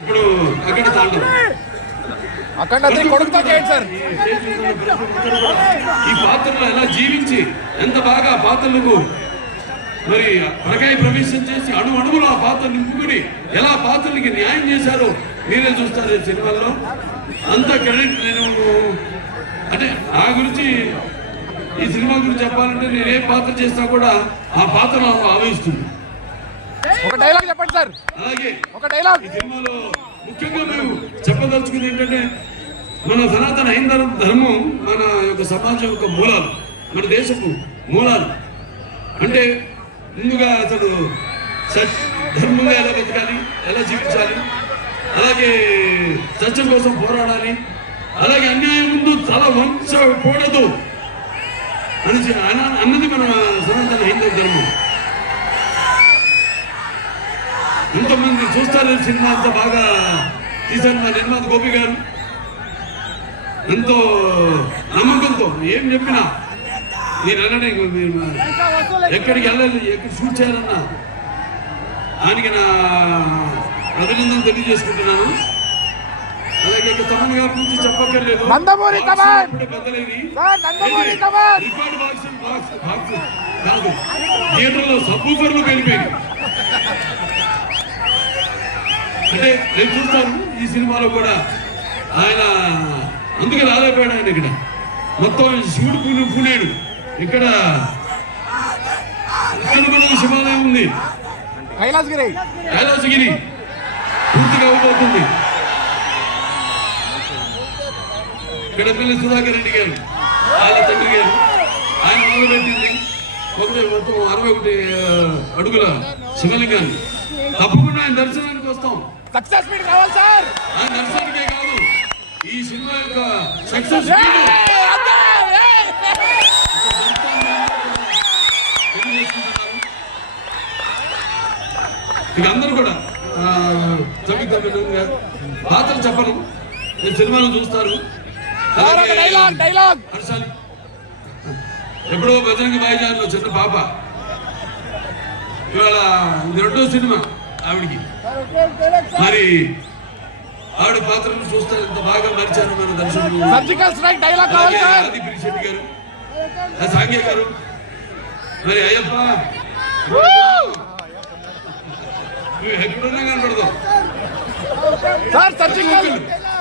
ఇప్పుడు అక్కడ తాండవం ఈ పాత్రలో ఎలా జీవించి ఎంత బాగా పాత్రలకు మరి పరకాయ ప్రవేశం చేసి అణువులో ఆ పాత్ర నింపుకుని ఎలా పాత్రలకి న్యాయం చేశారో మీరే చూస్తారు ఈ సినిమాల్లో. అంత క్రెడిట్ నేను అంటే నా గురించి ఈ సినిమా గురించి చెప్పాలంటే నేను ఏ పాత్ర చేసినా కూడా ఆ పాత్ర ఆవహిస్తుంది. ఒక డైలాగ్ చెప్పండి సార్. అలాగే ఒక డైలాగ్ ఈ సినిమాలో ముఖ్యంగా మేము చెప్పదలుచుకుంది ఏంటంటే మన సనాతన హైందవ ధర్మం మన యొక్క సమాజం యొక్క మూలాలు, మన దేశపు మూలాలు. అంటే ముందుగా అసలు ధర్మంగా ఎలా బతకాలి, ఎలా జీవించాలి, అలాగే సత్యం కోసం పోరాడాలి, అలాగే అన్యాయం ముందు తల వంచకూడదు అన్నది మన సనాతన హైందవ ధర్మం. ఎంతోమంది చూస్తారు సినిమా, అంత బాగా తీశారు మా నిర్మాత గోపి గారు. ఎంతో నమ్మకంతో ఏం చెప్పినా నేను అనడే ఎక్కడికి వెళ్ళాలి, ఎక్కడ షూట్ చేయాలన్నా ఆయనకి నా అభినందన తెలియజేసుకుంటున్నాను. అలాగే తమన్ గారి నుంచి చెప్పక్కర్లేదు, రికార్డు బాక్స్ కాదు, థియేటర్లో సబ్బూఫర్లు వెళ్ళిపోయింది. అంటే నేను చూస్తాను ఈ సినిమాలో కూడా ఆయన అందుకే రాలేపోయాడు. ఆయన ఇక్కడ మొత్తం శివుడు పూనేడు, ఇక్కడ శివాలయం ఉంది, కైలాసగిరి పూర్తిగా అయిపోతుంది. ఇక్కడ పిల్లి సుధాకర్ రెడ్డి గారు ఆయన తండ్రి గారు ఆయన మొదలుపెట్టింది మొత్తం 61 అడుగుల శివలింగాన్ని. తప్పకుండా ఆయన దర్శనానికి వస్తాం. సక్సెస్ మీట్ కావాలి సార్. ఆయన దర్శనానికే కాదు, ఈ సినిమా యొక్క సక్సెస్ ఇక అందరూ కూడా పాత్రలు చెప్పను, సినిమాను చూస్తారు. ఎప్పుడో బజరంగ భాయిజాన్లో చిన్న పాప, ఇవాళ ఇది 2వ సినిమా ఆవిడికి. మరి ఆవిడ పాత్రను చూస్తారు, ఎంత బాగా మరిచారు మన దర్శకులు. ఆది పిరిశెట్టి గారు, సాంగే గారు, మరి అయ్యప్ప ఎక్కడున్నా కనపడదాం.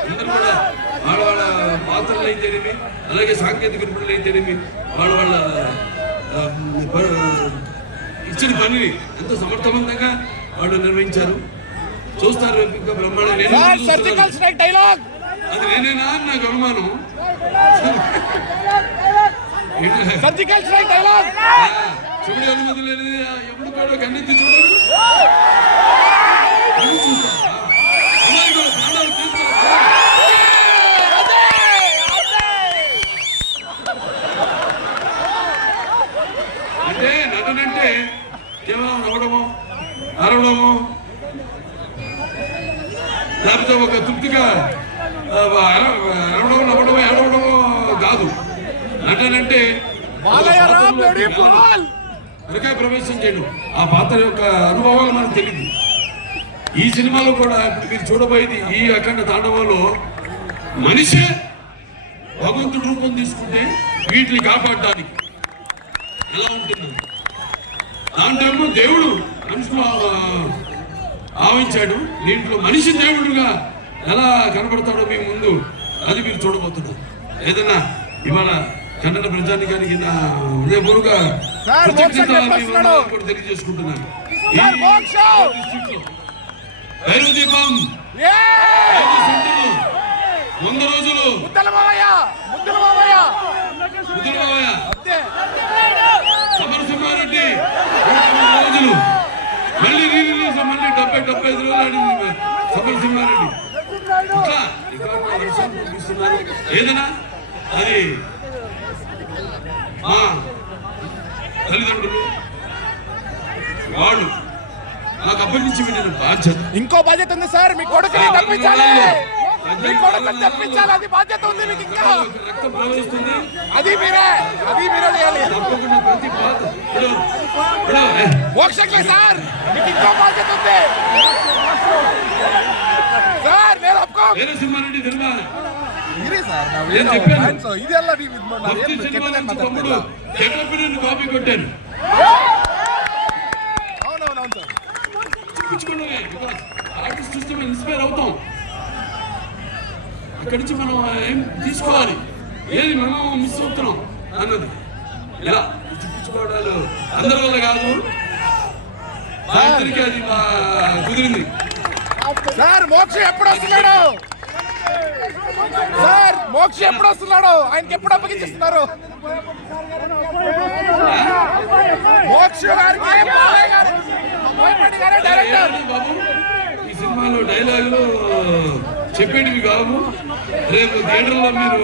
అందరూ కూడా వాళ్ళ వాళ్ళ పాత్రలు అయితేనేమి, అలాగే సాంకేతిక నిపుణులు అయితేనేమి, వాళ్ళ ఇచ్చిన పనిని ఎంతో సమర్థవంతంగా వాళ్ళు నిర్వహించారు. చూస్తారు ఇంకా బ్రహ్మాండంగా. అది నేనేనా అని నాకు అనుమానం. శివుడి అనుమతి లేనిది ఎప్పుడు కూడా కన్నెత్తి చూడరు. అంటే నటనంటే కేవలం నవ్వడమో అరవడమో లేకపోతే ఒక తృప్తిగా అరవడం నవ్వడమో ఏడవడమో కాదు. నటనంటే అరకాయ ప్రవేశం చేయడం, ఆ పాత్ర యొక్క అనుభవాలు మనకు తెలియదు. ఈ సినిమాలో కూడా మీరు చూడబోయేది ఈ అఖండ తాండవంలో మనిషే భగవంతుడి రూపం తీసుకుంటే వీటిని కాపాడడానికి ఎలా ఉంటుంది. దాంట్లో దేవుడు మనుషులు ఆవించాడు, దీంట్లో మనిషి దేవుడుగా ఎలా కనబడతాడో మీ ముందు అది మీరు చూడబోతున్నారు. ఏదన్నా ఇవాళ కన్నడ ప్రజానికానికి నా హృదయపూర్వక తెలియజేసుకుంటున్నాను. దీపం 100 రోజులు సమరసింహారెడ్డి 3 రోజులు మళ్ళీ రిలీజ్, మళ్ళీ 75 రోజులు ఆడింది సమరసింహారెడ్డి. ఇట్లా పంపిస్తున్నారు. ఏదైనా అది మా తల్లిదండ్రులు వాళ్ళు నాకు అప్పగించి వెళ్ళిన బాధ్యత. ఇంకో బాధ్యత ఉంది సార్, మీ కొడుకుని తప్పించాలి, మీ కొడుకుని తప్పించాలి, అది బాధ్యత ఉంది మీకు. ఇంకా రక్తం ప్రవహిస్తుంది, అది మీరే చేయాలి. తప్పకుండా ప్రతి పాత్ర మోక్షకులే సార్, మీకు ఇంకో బాధ్యత ఉంది. ವೀರಸಿಂಹಾರೆಡ್ಡಿ ಸಿನಿಮಾ ಇರಿ ಸರ್ ನಾವು ಏನ್ చెప్పాను? ಫ್ಯಾನ್ಸ್ ಇದೆಲ್ಲ ನೀವು ಇದು ಮಾಡಿ ಭಕ್ತಿ ಏನು ಸಿನಿಮಾ ಕೆಟ್ಟದಾಗಿ నుంచి తమ్ముడు ಮಾತಾಡ್ತಿಲ್ಲ ಕೆಟ್ಟಪ್ಪಿನ ಕಾಪಿ ಕೊಟ್ಟಾను అవునవునవును సార్ చూపించుకున్నామే బికాస్ ఆర్టిస్ట్ చూస్తే మనం ఇన్స్పైర్ అవుతాం అక్కడి నుంచి మనం ఏం తీసుకోవాలి ఏది మనం మిస్ అవుతున్నాం అన్నది ఇలా చూపించుకోవడాలు అందరి వల్ల కాదు మా ఇద్దరికి అది కుదిరింది సార్ మోక్ష ఎప్పుడు వస్తున్నాడు సార్ మోక్ష ఎప్పుడు వస్తున్నాడు ఆయనకి ఎప్పుడు అప్పగించిస్తున్నారు మోక్ష గారికి డైరెక్టర్ బాబు ఈ సినిమాలో డైలాగులు చెప్పేటివి కావు రేపు థియేటర్లో మీరు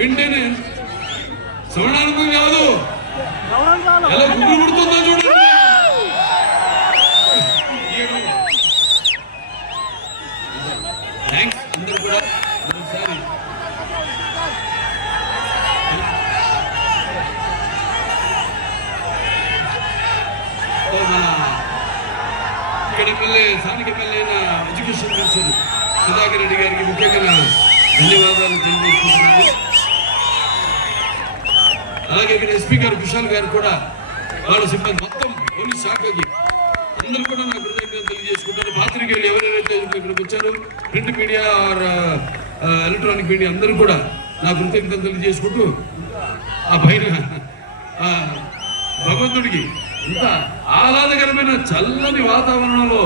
వింటేనే శ్రవణానందం కాదు ఎలా గుడ్లు పుడుతుందో చూడండి థ్యాంక్స్ అందరు కూడా మరోసారి మన ఇక్కడ ఎమ్మెల్యే స్థానిక ఎమ్మెల్యే అయిన ఎడ్యుకేషన్ మినిస్టర్ సుధాకర్ రెడ్డి గారికి ముఖ్యంగా నా ధన్యవాదాలు తెలియజేసుకుంటున్నాను. అలాగే ఇక్కడ ఎస్పీ గారు కుషాల్ గారు కూడా వాళ్ళ సిబ్బంది మొత్తం పోలీస్ శాఖకి అందరూ కూడా నా కృతజ్ఞతలు తెలియజేసుకుంటారు. పాత్రికేయులు ఎవరైతే ఇక్కడికి వచ్చారో print media are electronic media అందరూ కూడా నా కృతజ్ఞతలు తెలియజేసుకుంటూ ఆ పైన భగవంతుడికి ఇంత ఆహ్లాదకరమైన చల్లని వాతావరణంలో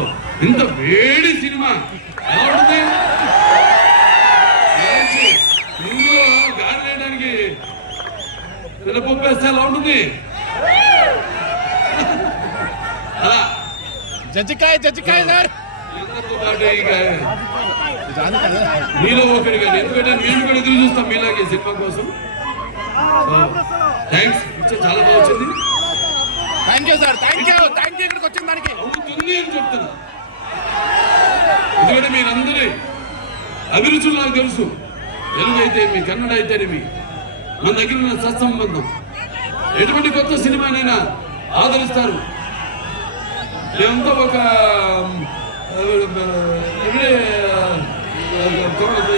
ఇంత వేడి సినిమా ఎలా ఉంటుంది ఇందులో గాలి వేయడానికి పిల్లపొప్పేస్తే ఎలా ఉంటుంది అలా జడ్జికాయ సార్ అందరితో పాటు ఇక మీలో ఒకటి కానీ ఎందుకంటే నేను కూడా ఎదురు చూస్తాం మీలాగే సినిమా కోసం. థ్యాంక్స్ చాలా బాగా వచ్చింది. Thank you sir thank you ఇక్కడికి వచ్చిన దానికి అవుతుంది అని చెప్తున్నా. ఎందుకంటే మీరందరి అభిరుచులు నాకు తెలుసు. తెలుగు అయితే మీ కన్నడ అయితేనేమి మన దగ్గర ఉన్న సత్సంబంధం ఎటువంటి కొత్త సినిమానైనా ఆదరిస్తారు. మేమంతా ఒక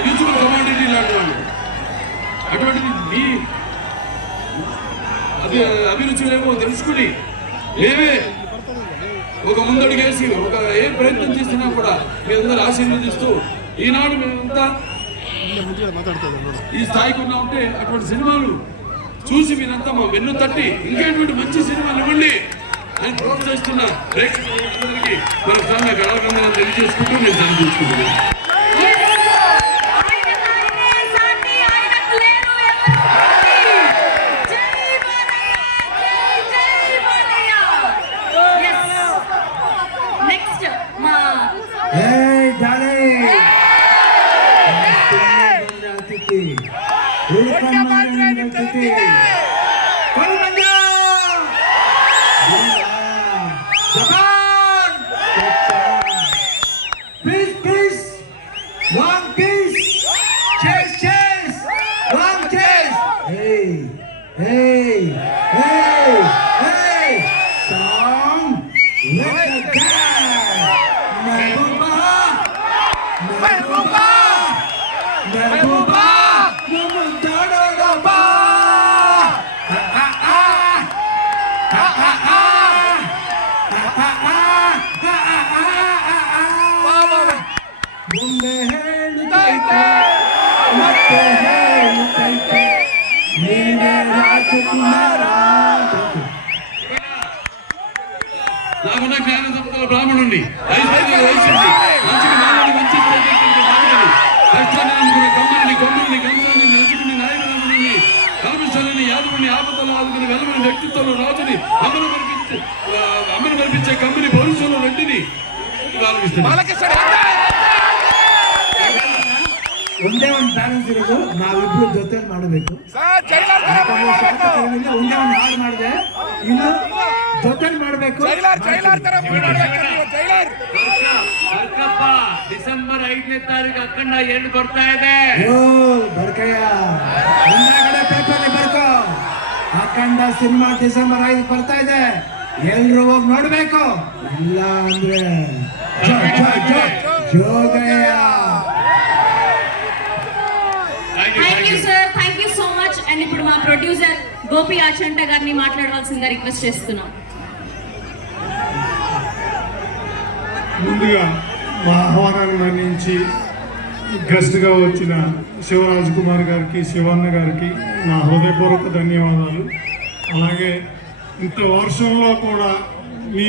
యూజ్ఫుల్ కమాడిటీ లాంటి వాళ్ళు. అటువంటిది మీ అది అభిరుచులేమో తెలుసుకుని ఏవే ఒక ముందడుగేసి ఒక ఏ ప్రయత్నం చేసినా కూడా మీ అందరూ ఆశీర్వదిస్తూ ఈనాడు మేమంతా ఈ స్థాయికి ఉన్నా ఉంటే అటువంటి సినిమాలు చూసి మీరంతా మా వెన్ను తట్టి ఇంకేటువంటి మంచి సినిమాలు ఇవ్వండి అని ప్రోత్సహిస్తున్న ప్రేక్షకులందరికీ మరొకసారి గడవకంగా తెలియజేసుకుంటూ నేను చదివించుకుంటున్నాను. నాకున్న జ్ఞాన సంపదల బ్రాహ్మణుణ్ణి కొమ్మరిని కంసాన్ని నలుచుకుని నాయకుని కల్మశాలని యాదవుని ఆపదలు ఆదుకుని వెలమని వ్యక్తిత్వంలో రాజుని అమలు కల్పించే కంపెనీ భవిష్యత్తులో రెడ్డిని ಒಂದೇ ಒಂದು ಬ್ಯಾಲೆನ್ಸ್ ಇರೋದು ನಾವಿಬ್ರು ಜೊತೆ ಮಾಡಬೇಕು. ಒಂದೇ ಒಂದು ಹಾಡು ಮಾಡಿದೆ ಇನ್ನು ಜೊತೆ ಮಾಡಬೇಕು. ಡಿಸೆಂಬರ್ 5ನೇ ತಾರೀಕು ಅಖಂಡ ಏನು ಬರ್ತಾ ಇದೆ. ಬರ್ಕಯ್ಯ ಮುಂದಾಗಡೆ ಪೇಪರ್ ಬರ್ಕೋ. ಅಖಂಡ ಸಿನಿಮಾ ಡಿಸೆಂಬರ್ 5 ಬರ್ತಾ ಇದೆ. ಎಲ್ರು ಹೋಗಿ ನೋಡ್ಬೇಕು. ಇಲ್ಲ ಅಂದ್ರೆ ಜೋಗಯ್ಯ ప్రొడ్యూసర్ గోపి ఆచంట గారిని మాట్లాడవలసిందిగా రిక్వెస్ట్ చేస్తున్నాం. ముందుగా మా ఆహ్వానాన్ని మన్నించి గెస్ట్గా వచ్చిన శివరాజ్ కుమార్ గారికి, శివన్న గారికి నా హృదయపూర్వక ధన్యవాదాలు. అలాగే ఇంత వర్షంలో కూడా మీ